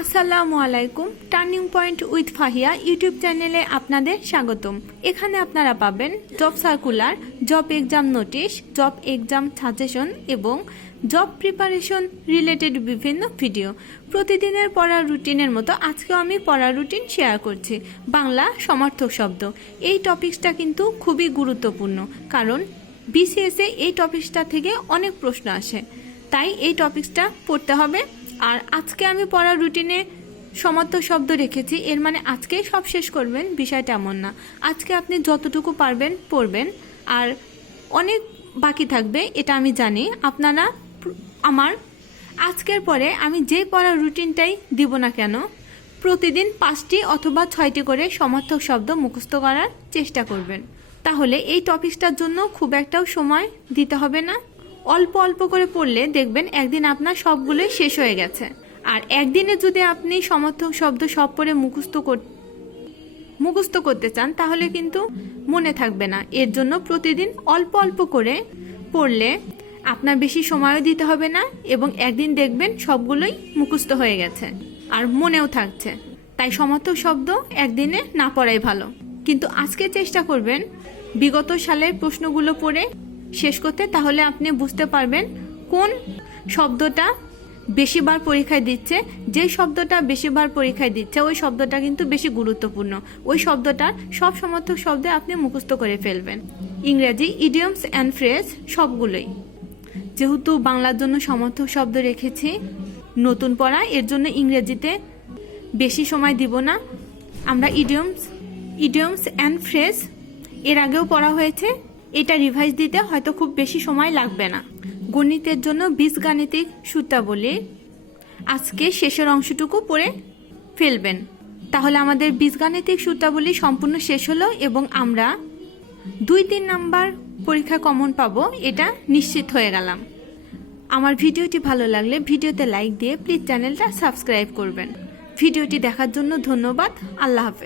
আসসালামু আলাইকুম। Turning point with Fahia YouTube চ্যানেলে আপনাদের স্বাগতম। এখানে আপনারা পাবেন job circular, job exam notice, job exam suggestion এবং জব প্রিপারেশন রিলেটেড বিভিন্ন ভিডিও। প্রতিদিনের পড়ার রুটিনের মতো আজকেও আমি পড়ার রুটিন শেয়ার করছি। বাংলা সমার্থক শব্দ, এই টপিকসটা কিন্তু খুবই গুরুত্বপূর্ণ, কারণ বিসিএসে এই টপিকসটা থেকে অনেক প্রশ্ন আসে, তাই এই টপিকসটা পড়তে হবে। আর আজকে আমি পড়ার রুটিনে সমার্থক শব্দ রেখেছি, এর মানে আজকেই সব শেষ করবেন বিষয়টা এমন না। আজকে আপনি যতটুকু পারবেন পড়বেন, আর অনেক বাকি থাকবে এটা আমি জানি। আপনারা আমার আজকের পরে আমি যে পড়ার রুটিনটাই দিব না কেন, প্রতিদিন 5টি অথবা 6টি করে সমার্থক শব্দ মুখস্থ করার চেষ্টা করবেন। তাহলে এই টপিকসটার জন্য খুব একটাও সময় দিতে হবে না। অল্প অল্প করে পড়লে দেখবেন একদিন আপনার সবগুলোই শেষ হয়ে গেছে। আর একদিনে যদি আপনি সমার্থক শব্দ সব পড়ে মুখস্থ করতে চান তাহলে কিন্তু মনে থাকবে না। এর জন্য প্রতিদিন অল্প অল্প করে পড়লে আপনার বেশি সময়ও দিতে হবে না, এবং একদিন দেখবেন সবগুলোই মুখস্থ হয়ে গেছে আর মনেও থাকছে। তাই সমার্থক শব্দ একদিনে না পড়াই ভালো। কিন্তু আজকে চেষ্টা করবেন বিগত সালের প্রশ্নগুলো পড়ে শেষ করতে, তাহলে আপনি বুঝতে পারবেন কোন শব্দটা বেশিবার পরীক্ষায় দিচ্ছে। যে শব্দটা বেশিবার পরীক্ষায় দিচ্ছে ওই শব্দটা কিন্তু বেশি গুরুত্বপূর্ণ, ওই শব্দটার সব সমার্থক শব্দে আপনি মুখস্থ করে ফেলবেন। ইংরেজি ইডিয়মস অ্যান্ড ফ্রেজ সবগুলোই, যেহেতু বাংলার জন্য সমার্থক শব্দ রেখেছি নতুন পড়া, এর জন্য ইংরেজিতে বেশি সময় দিব না। আমরা ইডিয়মস অ্যান্ড ফ্রেজ এর আগেও পড়া হয়েছে, এটা রিভাইজ দিতে হয়তো খুব বেশি সময় লাগবে না। গণিতের জন্য বীজগাণিতিক সূত্রাবলী আজকে শেষের অংশটুকু পড়ে ফেলবেন, তাহলে আমাদের বীজগাণিতিক সূত্রাবলী সম্পূর্ণ শেষ হলো এবং আমরা 2-3 নাম্বার পরীক্ষা কমন পাবো, এটা নিশ্চিত হয়ে গেলাম। আমার ভিডিওটি ভালো লাগলে ভিডিওতে লাইক দিয়ে প্লিজ চ্যানেলটা সাবস্ক্রাইব করবেন। ভিডিওটি দেখার জন্য ধন্যবাদ। আল্লাহ হাফেজ।